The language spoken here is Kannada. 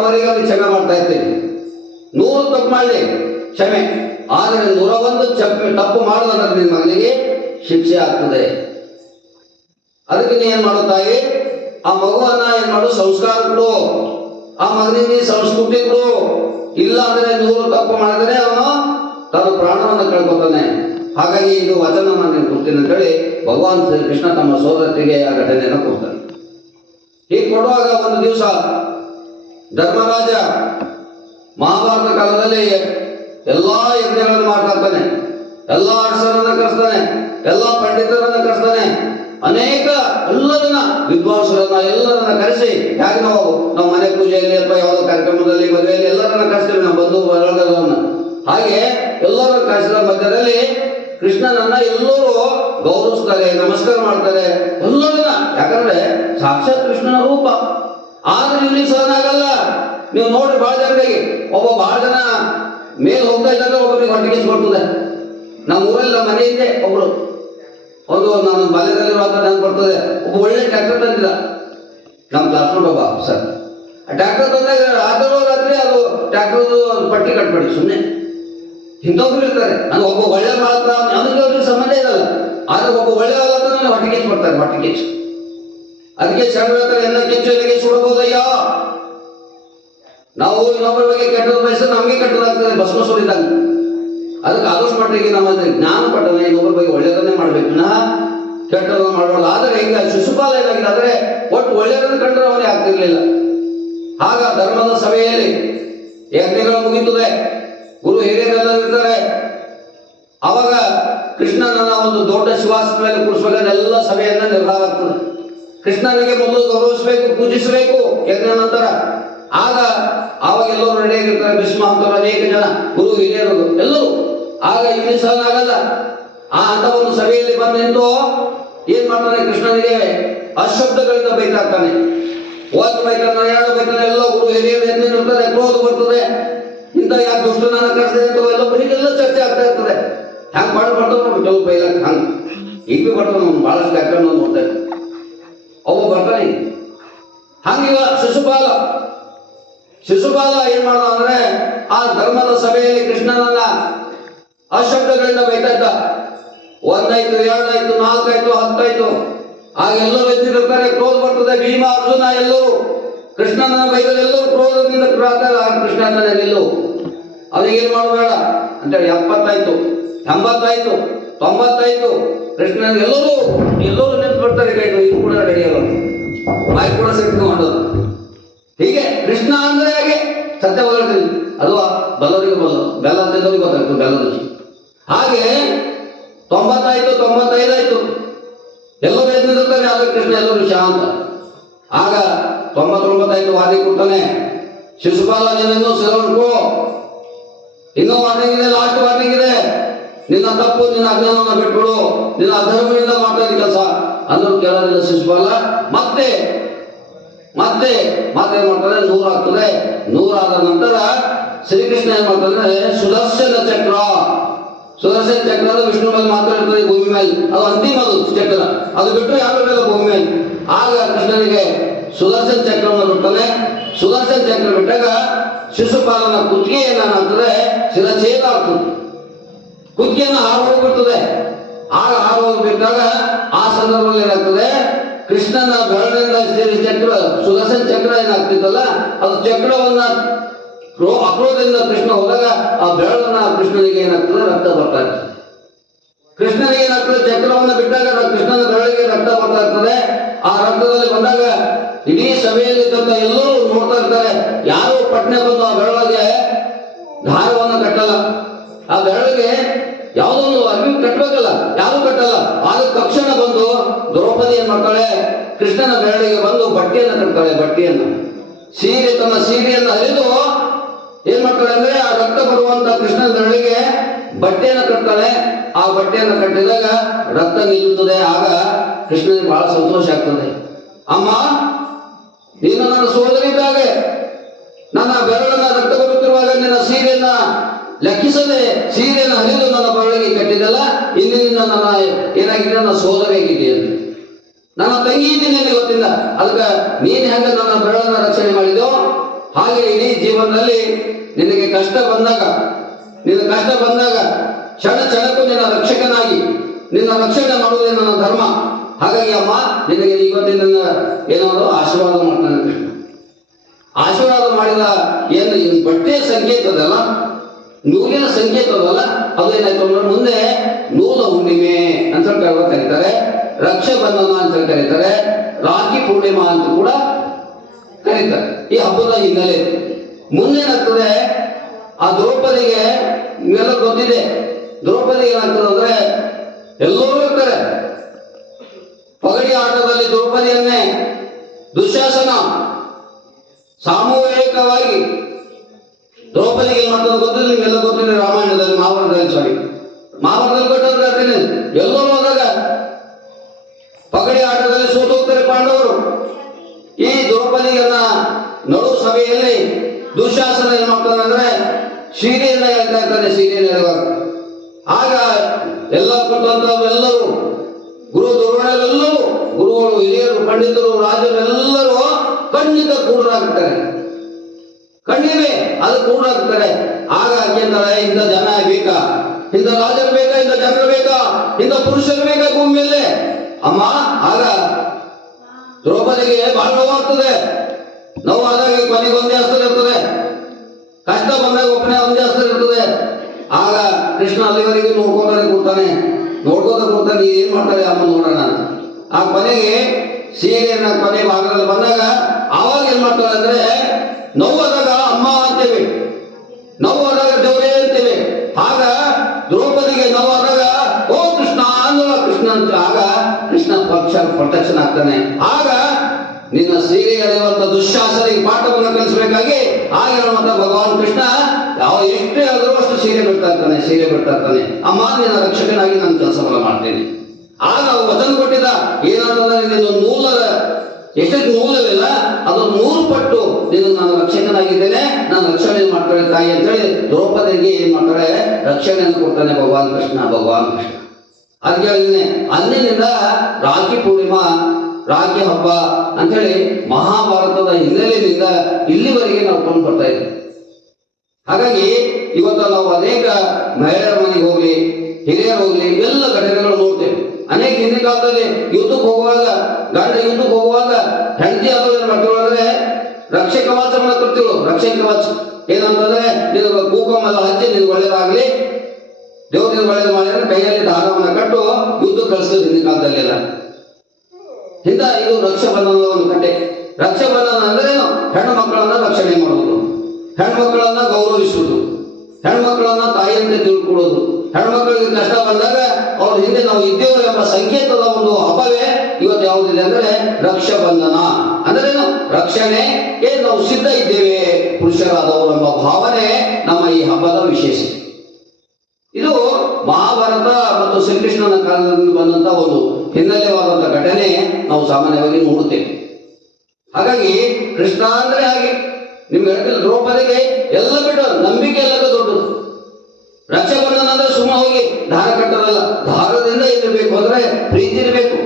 ಅವರಿಗೆ ಕ್ಷಮೆ ಮಾಡ್ತಾ ಇರ್ತೀನಿ. 100 ತಪ್ಪು ಮಾಡಲಿ ಕ್ಷಮೆ, ಆದರೆ 101 ತಪ್ಪು ಮಾಡಿದ್ರೆ ನಿನ್ನ ಮಗನಿಗೆ ಶಿಕ್ಷೆ ಆಗ್ತದೆ. ಅದಕ್ಕೆ ನೀ ಏನ್ ಮಾಡೋ ತಾಯಿ, ಆ ಮಗುವನ್ನ ಏನ್ ಮಾಡು, ಸಂಸ್ಕಾರ ಕೊಡು, ಆ ಮಗನಿಗೆ ಸಂಸ್ಕೃತಿ ಕೊಡು. ಇಲ್ಲ ಅಂದ್ರೆ 100 ತಪ್ಪು ಮಾಡಿದ್ರೆ ಅವನು ತನ್ನ ಪ್ರಾಣವನ್ನು ಕಳ್ಕೊತಾನೆ. ಹಾಗಾಗಿ ಇದು ವಚನ ನಾನು ಕೊಡ್ತೀನಿ ಅಂತ ಹೇಳಿ ಭಗವಾನ್ ಶ್ರೀ ಕೃಷ್ಣ ತಮ್ಮ ಸೋದರರಿಗೆ ಆ ಘಟನೆಯನ್ನು ಕೊಡ್ತಾನೆ. ಹೀಗೆ ಕೊಡುವಾಗ ಒಂದು ದಿವಸ ಧರ್ಮರಾಜ ಮಹಾಭಾರತ ಕಾಲದಲ್ಲಿ ಎಲ್ಲಾ ಯಜ್ಞಗಳನ್ನು ಮಾಡ್ತಾನೆ, ಎಲ್ಲಾ ಅರಸರನ್ನ ಕರೆಸ್ತಾನೆ, ಎಲ್ಲಾ ಪಂಡಿತರನ್ನ ಕರೆಸ್ತಾನೆ, ಅನೇಕ ಎಲ್ಲರನ್ನ ವಿದ್ವಾಂಸರನ್ನ ಎಲ್ಲರನ್ನ ಕರೆಸಿ, ಯಾಕೆ ನಾವು ಮನೆ ಪೂಜೆಯಲ್ಲಿ ಅಥವಾ ಯಾವುದೋ ಕಾರ್ಯಕ್ರಮದಲ್ಲಿ ಮದುವೆಯಲ್ಲಿ ಎಲ್ಲರನ್ನ ಕರೆಸ್ತೀವಿ, ನಮ್ಮ ಬಂಧು ಬಳಗದವನ್ನ. ಹಾಗೆ ಎಲ್ಲರನ್ನ ಕರೆಸಿದ ಮಧ್ಯದಲ್ಲಿ ಕೃಷ್ಣನನ್ನ ಎಲ್ಲರೂ ಗೌರವಿಸ್ತಾರೆ, ನಮಸ್ಕಾರ ಮಾಡ್ತಾರೆ ಎಲ್ಲರನ್ನ. ಯಾಕಂದ್ರೆ ಸಾಕ್ಷಾತ್ ಕೃಷ್ಣನ ರೂಪ. ಆದ್ರೆ ಇಲ್ಲಿ ಸಹನಾಗಲ್ಲ. ನೀವು ನೋಡ್ರಿ ಬಹಳ ಜನರಿಗೆ, ಬಹಳ ಜನ ಮೇಲೆ ಹೋಗ್ತಾ ಇದ್ದಾಗ ಒಬ್ಬರಿಗೆ ಹೊಟ್ಟಿಗೆ ಬರ್ತದೆ. ನಮ್ಮ ಊರಲ್ಲಿ ನಮ್ಮ ಮನೆ ಇದೆ, ಒಬ್ರು ನಾನು ಬಾಲ್ಯದಲ್ಲಿ ಮಾತ್ರ ನೆನಪು ಬರ್ತದೆ. ಒಬ್ಬ ಒಳ್ಳೆ ಟ್ರ್ಯಾಕ್ಟರ್ ತಂದಿಲ್ಲ ನಮ್ಮ ಕ್ಲಾಸ್ಮೇಟ್ ಒಬ್ಬ ಸರ್. ಆ ಟ್ರ್ಯಾಕ್ಟರ್ ತಂದಾಗ ರಾತ್ರಿ ಅದು ಟ್ರ್ಯಾಕ್ಟರ್ದು ಪಟ್ಟಿ ಕಟ್ಬೇಡಿ ಸುಮ್ಮನೆ. ಇಂಥವ್ರು ಇರ್ತಾರೆ, ನಾನು ಒಬ್ಬ ಒಳ್ಳೆ ಮಾತ್ರ ಅವ್ರಿಗೆ ಸಂಬಂಧ ಇರಲ್ಲ, ಆದ್ರೆ ಒಬ್ಬ ಒಳ್ಳೆ ಅಲ್ಲ ಅಂತ ನಾನು ಹೊಟ್ಟೆ ಕಿಚ್ಚು ಬರ್ತಾರೆ, ಹೊಟ್ಟೆ ಕಿಚ್ಚು. ಅದಕ್ಕೆ ಶರಣ ಹೇಳ್ತಾರೆ, ಎಲ್ಲ ಕಿಚ್ಚು ಎಲ್ಲಿಗೆ ಸುಡಬಹುದಯ್ಯ. ನಾವು ಇನ್ನೊಬ್ಬರ ಬಗ್ಗೆ ಕೆಟ್ಟದ ಬಯಸಿದ್ರೆ ನಮಗೆ ಕೆಟ್ಟದಾಗ್ತದೆ, ಭಸ್ಮ ಸುರಿದಾಗ. ಅದಕ್ಕೆ ಆದಷ್ಟು ಮಟ್ಟಿಗೆ ನಮ್ಮ ಜ್ಞಾನ ಪಟ್ಟಣ ಇನ್ನೊಬ್ಬರ ಬಗ್ಗೆ ಒಳ್ಳೆಯದನ್ನೇ ಮಾಡ್ಬೇಕು, ನಾ ಕೆಟ್ಟದನ್ನ ಮಾಡಬಾರ್ದು. ಆದರೆ ಈಗ ಶಿಶುಪಾಲ ಏನಾಗಿದೆ ಅಂದ್ರೆ ಒಟ್ಟು ಒಳ್ಳೆಯದನ್ನು ಕಂಡ್ರೆ ಅವನೇ ಆಗ್ತಿರ್ಲಿಲ್ಲ. ಆಗ ಧರ್ಮದ ಸಭೆಯಲ್ಲಿ ಯಜ್ಞಗಳು ಮುಗಿತದೆ, ಗುರು ಹಿರಿಯರೆಲ್ಲ ಇರ್ತಾರೆ. ಅವಾಗ ಕೃಷ್ಣನನ್ನ ಒಂದು ದೊಡ್ಡ ಶಿವಾಸನ ಮೇಲೆ ಕೂರಿಸಬೇಕಾದ್ರೆ ಎಲ್ಲ ಸಭೆಯನ್ನ ನಿರ್ಧಾರ ಆಗ್ತದೆ. ಕೃಷ್ಣನಿಗೆ ಮೊದಲು ಗೌರವಿಸಬೇಕು, ಪೂಜಿಸಬೇಕು ಯಜ್ಞ ನಂತರ. ಆವಾಗ ಎಲ್ಲರೂ ರೆಡಿಯಾಗಿರ್ತಾರೆ, ಭೀಷ್ಮ ಅಂತವರು ಅನೇಕ ಜನ ಗುರು ಹಿರಿಯರು ಎಲ್ಲರೂ. ಆಗ ಇಲ್ಲಿ ಸಹ ಆಗಲ್ಲ. ಅಂತ ಒಂದು ಸಭೆಯಲ್ಲಿ ಬಂದು ನಿಂತು ಏನ್ ಮಾಡ್ತಾನೆ, ಕೃಷ್ಣನಿಗೆ ಅಶಬ್ದಗಳಿಂದ ಬೈತಾ ಇರ್ತಾನೆ. ಒಂದು ಬೈತಾನೆ, ಎರಡು ಬೈತಾನೆ, ಎಲ್ಲ ಗುರು ಹಿರಿಯರು ಎದ್ದಿರ್ತಾರೆ, ಕ್ರೋಧ ಬರ್ತದೆ. ಇಂಥ ಯಾಕೆ ದುಷ್ಟನನ್ನ ಕರೆಸಿದೆ ಅಂತ ಎಲ್ಲ ಚರ್ಚೆ ಆಗ್ತಾ ಇರ್ತದೆ. ಹ್ಯಾಂಗ ಬರ್ತಾವ ಕೆಲವು ಬೈಲಕ್ ಹಂಗ ಈಗ ಬರ್ತಾವ. ನಾವು ಬಹಳಷ್ಟು ಕಾರ್ಯಕ್ರಮ ನೋಡ್ತಾ ಇದ್ವಿ, ಅವು ಬರ್ತಾನೆ. ಹಂಗಿವ ಶಿಶುಪಾಲ ಏನ್ ಮಾಡ ಅಂದ್ರೆ ಆ ಧರ್ಮದ ಸಭೆಯಲ್ಲಿ ಕೃಷ್ಣನನ್ನ ಅಶಬ್ದಗಳಿಂದ ಬೈತಾ ಇದ್ದ. 1 ಆಯ್ತು, 2 ಆಯ್ತು, 4 ಆಯ್ತು, 10 ಆಯ್ತು. ಆಗ ಎಲ್ಲರೂ ಎದ್ದಿರ್ತಾರೆ, ಕ್ರೋಧ ಬರ್ತದೆ. ಭೀಮ, ಅರ್ಜುನ ಎಲ್ಲರೂ ಕೃಷ್ಣನನ್ನ ಬೈದರೆ ಎಲ್ಲರೂ ಕ್ರೋಧದಿಂದ ಕೃಷ್ಣನ ನಿಲ್ಲು, ಅವನಿಗೆ ಏನ್ ಮಾಡಬೇಡ ಅಂತೇಳಿ 70 ಆಯ್ತು, 80 ಆಯ್ತು, 90 ಆಯ್ತು. ಕೃಷ್ಣನ ಎಲ್ಲರೂ ನಿಂತು ಬರ್ತಾರೆ. ಇದು ಕೂಡ ರೆಡಿ ಆಗೋದು, ಬಾಯಿ ಕೂಡ ಸಿಟ್ಟು ಮಾಡೋದು. ಹೀಗೆ ಕೃಷ್ಣ ಅಂದ್ರೆ ಹಾಗೆ ಸತ್ಯ ಹೋಗ್ತೀವಿ. ಅದು ಬಲ್ಲವರಿಗೆ ಬೆಲ್ಲ ತಿಂದವರಿಗೆ ಗೊತ್ತಾಗ್ತದೆ ಬೆಲ್ಲದ ರುಚಿ. ಹಾಗೆ 90 ಆಯ್ತು, 95 ಆಯ್ತು, ಎಲ್ಲರೂ ಎದ್ದಿರ್ತಾರೆ. ಆದ್ರೆ ಕೃಷ್ಣ ಎಲ್ಲರೂ ಶಾಂತ. ಆಗ 99 ಆಯ್ತು, ವಾದಿ ಕೊಡ್ತಾನೆ. ಶಿಶುಪಾಲ ನೀನು ಸೆಲವನ್ಕೋ, ಇನ್ನೂ ವಾರ್ನಿಂಗ್ ಇದೆ, ಲಾಸ್ಟ್ ವಾರ್ನಿಂಗ್ ಇದೆ. ನಿನ್ನ ತಪ್ಪು, ನಿನ್ನ ಅಜ್ಞಾನವನ್ನು ಬಿಟ್ಬಿಡು, ನಿನ್ನ ಅಧರ್ಮದಿಂದ ಮಾಡ್ತಾ ಇದ್ದ ಕೆಲಸ ಅಂದ್ರೂ ಕೇಳೋದಿಲ್ಲ ಶಿಶುಪಾಲ. ಮತ್ತೆ ಏನ್ ಮಾಡ್ತಾರೆ, 100 ಆಗ್ತದೆ. 100 ಆದ ನಂತರ ಶ್ರೀಕೃಷ್ಣ ಏನ್ ಮಾಡ್ತಾರೆ, ಸುದರ್ಶನ ಚಕ್ರ ವಿಷ್ಣು ಮೇಲೆ ಮಾತಾಡ್ತದೆ ಭೂಮಿ ಮೇಲೆ. ಅದು ಅಂತಿಮದು ಚಕ್ರ, ಅದು ಬಿಟ್ಟು ಯಾವ ಮೇಲೆ ಭೂಮಿ ಮೇಲೆ. ಆಗ ಕೃಷ್ಣನಿಗೆ ಸುದರ್ಶನ ಚಕ್ರವನ್ನು ಬಿಡ್ತಾನೆ. ಸುದರ್ಶನ ಚಕ್ರ ಬಿಟ್ಟಾಗ ಶಿಶುಪಾಲನ ಕುತ್ತಿಗೆ ಏನಾಗ್ತದೆ, ಶಿರಛೇದ ಆಗ್ತದೆ. ಕುತ್ತಿಗೆಯನ್ನು ಹಾರೋಗ್ಬಿಡ್ತದೆ. ಆಗ ಹಾರೋಗ್ಬಿಟ್ಟಾಗ ಆ ಸಂದರ್ಭದಲ್ಲಿ ಏನಾಗ್ತದೆ, ಕೃಷ್ಣನ ಬೆರಳಿನಿಂದ ಚಕ್ರ, ಸುದರ್ಶನ ಚಕ್ರ ಏನಾಗ್ತಿತ್ತಲ್ಲ, ಅದು ಚಕ್ರವನ್ನ ಅಕ್ರೋಧದಿಂದ ಕೃಷ್ಣ ಹೋದಾಗ ಆ ಬೆರಳನ್ನ ಕೃಷ್ಣನಿಗೆ ಏನಾಗ್ತದೆ, ರಕ್ತ ಬರ್ತಾ ಇರ್ತದೆ. ಕೃಷ್ಣನಿಗೆ ಏನಾಗ್ತದೆ, ಚಕ್ರವನ್ನ ಬಿಟ್ಟಾಗ ಕೃಷ್ಣನ ಬೆರಳಿಗೆ ರಕ್ತ ಬರ್ತಾ ಇರ್ತದೆ. ಆ ರಕ್ತದಲ್ಲಿ ಬಂದಾಗ ಇಡೀ ಸಭೆಯಲ್ಲಿ ಇದ್ದಂತ ಎಲ್ಲರೂ ನೋಡ್ತಾ ಇರ್ತಾರೆ. ಯಾರು ಪಟ್ನೆ ಬಂದು ಆ ಬೆರಳಿಗೆ ದಾರವನ್ನು ಕಟ್ಟಲ್ಲ, ಆ ಬೆರಳಿಗೆ ಯಾವುದೊಂದು ಅರಿವು ಕಟ್ಟಬೇಕಲ್ಲ, ಯಾರು ಕಟ್ಟಲ್ಲ. ಆಗ ತಕ್ಷಣ ಬಂದು ದ್ರೌಪದಿ ಏನ್ ಮಾಡ್ತಾಳೆ, ಕೃಷ್ಣನ ಬೆರಳಿಗೆ ಬಂದು ಬಟ್ಟೆಯನ್ನು ಕಟ್ತಾಳೆ. ಬಟ್ಟೆಯನ್ನು ತನ್ನ ಸೀರೆಯನ್ನು ಹರಿದು ಏನ್ ಮಾಡ್ತಾಳೆ ಅಂದ್ರೆ ಆ ರಕ್ತ ಬರುವಂತ ಕೃಷ್ಣನ ಬೆರಳಿಗೆ ಬಟ್ಟೆಯನ್ನು ಕಟ್ತಾಳೆ. ಆ ಬಟ್ಟೆಯನ್ನು ಕಟ್ಟಿದಾಗ ರಕ್ತ ನಿಲ್ಲುತ್ತದೆ. ಆಗ ಕೃಷ್ಣನಿಗೆ ಬಹಳ ಸಂತೋಷ ಆಗ್ತದೆ. ಅಮ್ಮ, ನೀನು ನನ್ನ ಸೋದರಿದ್ದಾಗೆ, ನನ್ನ ಬೆರಳನ್ನ ರಕ್ತ ಬರುತ್ತಿರುವಾಗ ನಿನ್ನ ಸೀರೆಯನ್ನ ಲೆಕ್ಕಿಸದೆ ಸೀರೆಯನ್ನು ಹರಿದು ನನ್ನ ಬೆರಳಿಗೆ ಕಟ್ಟಿದಲ್ಲ, ಇಂದಿನಿಂದ ನನ್ನ ಏನಾಗಿದೆ, ನನ್ನ ಸೋದರಿಯಾಗಿದೆಯಲ್ಲ. ನನ್ನ ತಂಗಿ ಇದ್ದೀನಿ ಗೊತ್ತಿಲ್ಲ. ಅದಕ್ಕೆ ನೀನ್ ಹೆಂಗ ನನ್ನ ಬೆರಳನ್ನ ರಕ್ಷಣೆ ಮಾಡಿದೋ ಹಾಗೆ ಇಡೀ ಜೀವನದಲ್ಲಿ ನಿನಗೆ ಕಷ್ಟ ಬಂದಾಗ ಕ್ಷಣ ಕ್ಷಣಕ್ಕೂ ನಿನ್ನ ರಕ್ಷಕನಾಗಿ ನಿನ್ನ ರಕ್ಷಣೆ ಮಾಡುವುದೇ ನನ್ನ ಧರ್ಮ. ಹಾಗಾಗಿ ಅಮ್ಮ ನಿನಗೆ ಇವತ್ತಿನ ಏನಾದ್ರು ಆಶೀರ್ವಾದ ಮಾಡ್ತಾನೆ ಕೃಷ್ಣ. ಆಶೀರ್ವಾದ ಮಾಡಿದ ಏನು ಬಟ್ಟೆಯ ಸಂಕೇತ ಅದಲ್ಲ, ನೂಲಿನ ಸಂಕೇತ ಅದಲ್ಲ, ಅದು ಏನಾಯ್ತು ಅಂದ್ರೆ ಮುಂದೆ ನೂಲ ಹುಣ್ಣಿಮೆ ಅಂತ ಕರೀತಾರೆ, ರಕ್ಷಾಬಂಧನ ಅಂತ ಕರೀತಾರೆ, ರಾಖಿ ಪೂರ್ಣಿಮಾ ಅಂತ ಕೂಡ ಕರೀತಾರೆ. ಈ ಹಬ್ಬದ ಹಿನ್ನೆಲೆ ಮುಂದೇನಾಗ್ತದೆ, ಆ ದ್ರೌಪದಿಗೆ ಇವೆಲ್ಲ ಗೊತ್ತಿದೆ. ದ್ರೌಪದಿ ಏನಾಗ್ತದೆ ಅಂದ್ರೆ ಎಲ್ಲರೂ ಇರ್ತಾರೆ. ಪಗಡಿ ಆಟದಲ್ಲಿ ದ್ರೌಪದಿಯನ್ನೇ ದುಶ್ಯಾಸನ ಸಾಮೂಹಿಕವಾಗಿ ದ್ರೌಪದಿಗೆ ಏನ್ ಮಾಡ್ತದೆ ಗೊತ್ತಿಲ್ಲ, ನಿಮ್ಗೆಲ್ಲ ಗೊತ್ತಿದೆ. ರಾಮಾಯಣದಲ್ಲಿ ಮಹಾಭಾರತದಲ್ಲಿ ಕೊಟ್ಟಂದ್ರೆ ಎಲ್ಲರೂ ಹೋದಾಗ ಪಗಡಿ ಆಟದಲ್ಲಿ ಸೋತು ಹೋಗ್ತಾರೆ ಪಾಂಡವರು. ಈ ದ್ರೌಪದಿಯನ್ನ ನಡು ಸಭೆಯಲ್ಲಿ ದುಶ್ಯಾಸನ ಏನ್ ಮಾಡ್ತಾನೆ ಅಂದ್ರೆ ಸೀರೆಯನ್ನ ಹೇಳ್ತಾ ಇರ್ತಾನೆ. ಸೀರೆಯನ್ನು ಹೇಳುವಾಗ ಆಗ ಎಲ್ಲ ಕೊಟ್ಟಂತವರೆಲ್ಲರೂ ಗುರು ದ್ರೋಣರೆಲ್ಲರೂ, ಗುರುಗಳು, ಹಿರಿಯರು, ಪಂಡಿತರು, ರಾಜರೆಲ್ಲರೂ ಖಂಡಿತ ಕೂಡರಾಗ್ತಾರೆ. ಕಣ್ಣಿವೆ ಅದು ಕೂಡಾಗ್ತಾರೆ. ಆಗ ಅಂತಾರೆ, ಇಂಥ ಜನ ಬೇಕಾ, ಇಂಥ ರಾಜರು ಬೇಕಾ, ಇಂಥ ಜನರು ಬೇಕಾ, ಇಂಥ ಪುರುಷರು ಬೇಕಾ ಭೂಮಿಯಲ್ಲಿ ಅಮ್ಮ. ಆಗ ದ್ರೌಪದಿಗೆ ಬಹಳ ನೋವಾಗ್ತದೆ. ನೋವಾದಾಗ ಕೊನೆಗೆ ಒಂದೇ ಅಸ್ತ್ರ ಇರ್ತದೆ, ಕಷ್ಟ ಬಂದಾಗ ಒಬ್ಬನೇ ಒಂದೇ ಅಸ್ತ್ರ ಇರ್ತದೆ. ಆಗ ಕೃಷ್ಣ ಅಲ್ಲಿವರೆಗೂ ನೋಡ್ಕೋತಾ ಕೂತಾನೆ, ಏನ್ ಮಾಡ್ತಾರೆ ಅಮ್ಮ ನೋಡೋಣ ಅಂತ. ಆ ಕೊನೆಗೆ ಸೀರೆಯನ್ನ ಕೊನೆ ಭಾಗದಲ್ಲಿ ಬಂದಾಗ ಆವಾಗ ಏನ್ ಮಾಡ್ತಾರೆ ಅಂದ್ರೆ, ನೋವಾದಾಗ ಅಮ್ಮ ಅಂತೇವೆ, ನೋವಾದಾಗ ದೇವರೇ ಅಂತೇವೆ. ಆಗ ದ್ರೌಪದಿಗೆ ನೋವಾದಾಗ ಓ ಕೃಷ್ಣ ಅಂದಳ, ಕೃಷ್ಣ ಅಂತ. ಆಗ ಕೃಷ್ಣ ಪ್ರತ್ಯಕ್ಷನ ಆಗ್ತಾನೆ. ಆಗ ನಿನ್ನ ಸೀರೆ ಎಳೆಯುವಂತ ದುಶ್ಯಾಸನಿಗೆ ಪಾಠವನ್ನು ಕಲಿಸಬೇಕಾಗಿ ಆಗ ಹೇಳುವಂತ ಭಗವಾನ್ ಕೃಷ್ಣ ಯಾವ ಎಷ್ಟೇ ಆದರೂ ಅಷ್ಟು ಸೀರೆ ಬಿಡ್ತಾ ಇರ್ತಾನೆ. ಅಮ್ಮ ನಿನ್ನ ರಕ್ಷಕನಾಗಿ ನಾನು ಕೆಲಸವನ್ನ ಮಾಡ್ತೇನೆ. ಆಗ ವಚನ ಕೊಟ್ಟಿದ್ದ ಏನಂತಂದ್ರೆ, ನಿನ್ನ ನೂಲ ಎಷ್ಟಕ್ಕೆ ನೂಲವಿಲ್ಲ ಅದು 100 ಪಟ್ಟು ನೀನು ನಾನು ರಕ್ಷಕನಾಗಿದ್ದೇನೆ, ನಾನು ರಕ್ಷಣೆ ಮಾಡ್ತಾಳೆ ತಾಯಿ ಅಂತೇಳಿ ದ್ರೌಪದಿಗೆ ಏನ್ ಮಾಡ್ತಾಳೆ, ರಕ್ಷಣೆಯನ್ನು ಕೊಡ್ತಾನೆ ಭಗವಾನ್ ಕೃಷ್ಣ. ಅದಕ್ಕೆ ಹೇಳಿದ್ದೇನೆ, ಅಂದಿನಿಂದ ರಾಖಿ ಪೂರ್ಣಿಮಾ, ರಾಖಿ ಹಬ್ಬ ಅಂತೇಳಿ ಮಹಾಭಾರತದ ಹಿನ್ನೆಲೆಯಿಂದ ಇಲ್ಲಿವರೆಗೆ ನಾವು ಕೊಂಡು ಬರ್ತಾ ಇದ್ದೀವಿ. ಹಾಗಾಗಿ ಇವತ್ತು ನಾವು ಅನೇಕ ಮಹಿಳೆಯರ ಮನೆಗೆ ಹೋಗ್ಲಿ, ಹಿರಿಯರು ಹೋಗ್ಲಿ, ಎಲ್ಲ ಘಟನೆಗಳು ನೋಡ್ತೇವೆ. ಅನೇಕ ಹಿಂದಿನ ಕಾಲದಲ್ಲಿ ಯುದ್ಧಕ್ಕೆ ಹೋಗುವಾಗ, ಗಂಡ ಯುದ್ಧಕ್ಕೆ ಹೋಗುವಾಗ ಹೆಂಡತಿ ಆದವರು ಏನ್ ಮಾಡ್ತಿರೋದ್ರೆ ರಕ್ಷೆ ಕವಚವನ್ನು ಕೊಡ್ತಿರು. ರಕ್ಷೆ ಕವಚ ಏನಂತಂದ್ರೆ, ನಿನ್ನ ಕೂಕಮೆಲ್ಲ ಹಚ್ಚಿ ನಿನ್ಗೆ ಒಳ್ಳೇದಾಗ್ಲಿ, ದೇವ್ರಿಗೆ ಒಳ್ಳೇದು ಮಾಡಿದ್ರೆ ಕೈಯಲ್ಲಿ ದಾರವನ್ನು ಕಟ್ಟು ಯುದ್ಧ ಕಳಿಸ್ತಿದ್ರು ಹಿಂದಿನ ಕಾಲದಲ್ಲೆಲ್ಲ. ಇದು ರಕ್ಷಾಬಂಧನದ ಒಂದು ಕಟ್ಟೆ. ರಕ್ಷಾಬಂಧನ ಅಂದ್ರೆ ಹೆಣ್ಣು ಮಕ್ಕಳನ್ನ ರಕ್ಷಣೆ ಮಾಡುವುದು, ಹೆಣ್ಮಕ್ಕಳನ್ನ ಗೌರವಿಸುವುದು, ಹೆಣ್ಮಕ್ಕಳನ್ನ ತಾಯಿಯಂತೆ ತಿಳ್ಕೊಳ್ಳೋದು, ಹೆಣ್ಮಕ್ಳಿಗೆ ಕಷ್ಟ ಬಂದಾಗ ಅವ್ರ ಹಿಂದೆ ನಾವು ಇದ್ದೇವೆ ಎಂಬ ಸಂಕೇತದ ಒಂದು ಹಬ್ಬವೇ ಇವತ್ತು ಯಾವುದಿದೆ ಅಂದ್ರೆ ರಕ್ಷಾಬಂಧನ. ಅಂದ್ರೆ ರಕ್ಷಣೆಗೆ ನಾವು ಸಿದ್ಧ ಇದ್ದೇವೆ ಪುರುಷರಾದವರು ಎಂಬ ಭಾವನೆ ನಮ್ಮ ಈ ಹಬ್ಬದ ವಿಶೇಷತೆ. ಇದು ಮಹಾಭಾರತ ಮತ್ತು ಶ್ರೀಕೃಷ್ಣನ ಕಾಲದಿಂದ ಬಂದಂತ ಒಂದು ಹಿನ್ನೆಲೆವಾದಂತ ಘಟನೆ ನಾವು ಸಾಮಾನ್ಯವಾಗಿ ನೋಡುತ್ತೇವೆ. ಹಾಗಾಗಿ ಕೃಷ್ಣ ಅಂದ್ರೆ ಹಾಗೆ ನಿಮ್ಗೆ ಹೇಳ್ತಿಲ್ಲ, ದ್ರೌಪದಿಗೆ ಎಲ್ಲ ಬಿಟ್ಟು ನಂಬಿಕೆ ಎಲ್ಲದ ದೊಡ್ಡದು. ರಕ್ಷಾಬಂಧನ ಅಂದ್ರೆ ಸುಮ್ಮ ಹೋಗಿ ದಾರ ಕಟ್ಟೋದಲ್ಲ, ದಾರದಿಂದ ಇರಬೇಕು ಅಂದ್ರೆ ಪ್ರೀತಿ ಇರಬೇಕು.